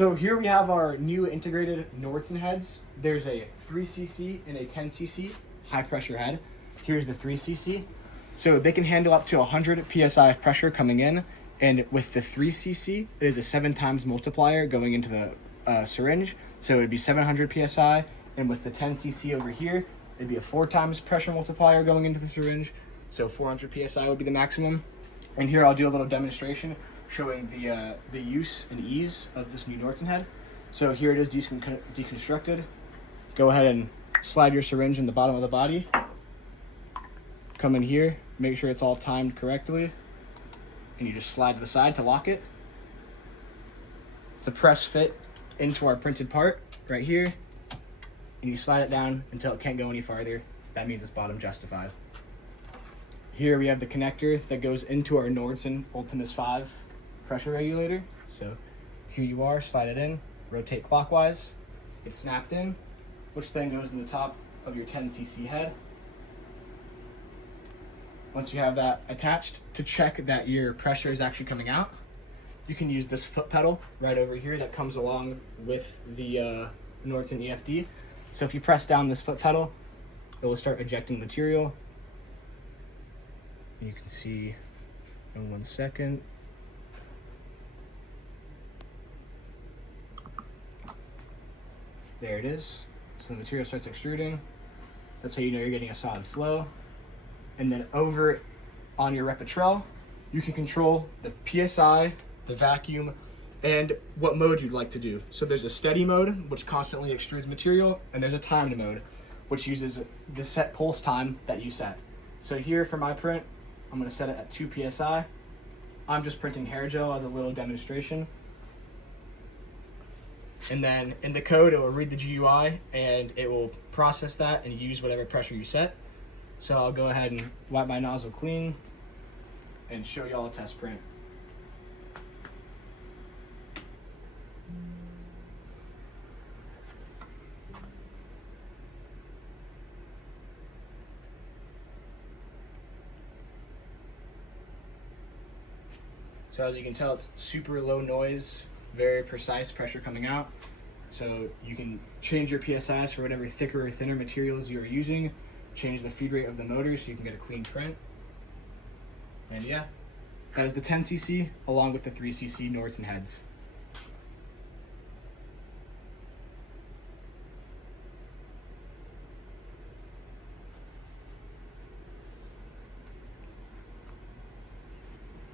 So here we have our new integrated Nordson heads. There's a 3cc and a 10cc high pressure head. Here's the 3cc. So they can handle up to 100 psi of pressure coming in, and with the 3cc, it is a 7 times multiplier going into the syringe. So it'd be 700 psi, and with the 10cc over here, it'd be a 4 times pressure multiplier going into the syringe. So 400 psi would be the maximum. And here I'll do a little demonstration showing the use and ease of this new Nordson head. So here it is deconstructed. Go ahead and slide your syringe in the bottom of the body. Come in here, make sure it's all timed correctly, and you just slide to the side to lock it. It's a press fit into our printed part right here, and you slide it down until it can't go any farther. That means it's bottom justified. Here we have the connector that goes into our Nordson Ultimus 5 pressure regulator. So here you are, slide it in, rotate clockwise, it's snapped in, which then goes in the top of your 10cc head. Once you have that attached, to check that your pressure is actually coming out, you can use this foot pedal right over here that comes along with the Nordson EFD. So if you press down this foot pedal, it will start ejecting material. You can see in 1 second. There it is. So the material starts extruding. That's how you know you're getting a solid flow. And then over on your Repetrel, you can control the PSI, the vacuum, and what mode you'd like to do. So there's a steady mode, which constantly extrudes material, and there's a timed mode, which uses the set pulse time that you set. So here for my print, I'm gonna set it at 2 PSI. I'm just printing hair gel as a little demonstration. And then in the code, it will read the GUI and it will process that and use whatever pressure you set. So I'll go ahead and wipe my nozzle clean and show y'all a test print. So as you can tell, it's super low noise, very precise pressure coming out. So you can change your PSIs for whatever thicker or thinner materials you're using, change the feed rate of the motor so you can get a clean print. And yeah, that is the 10cc along with the 3cc Nordson heads.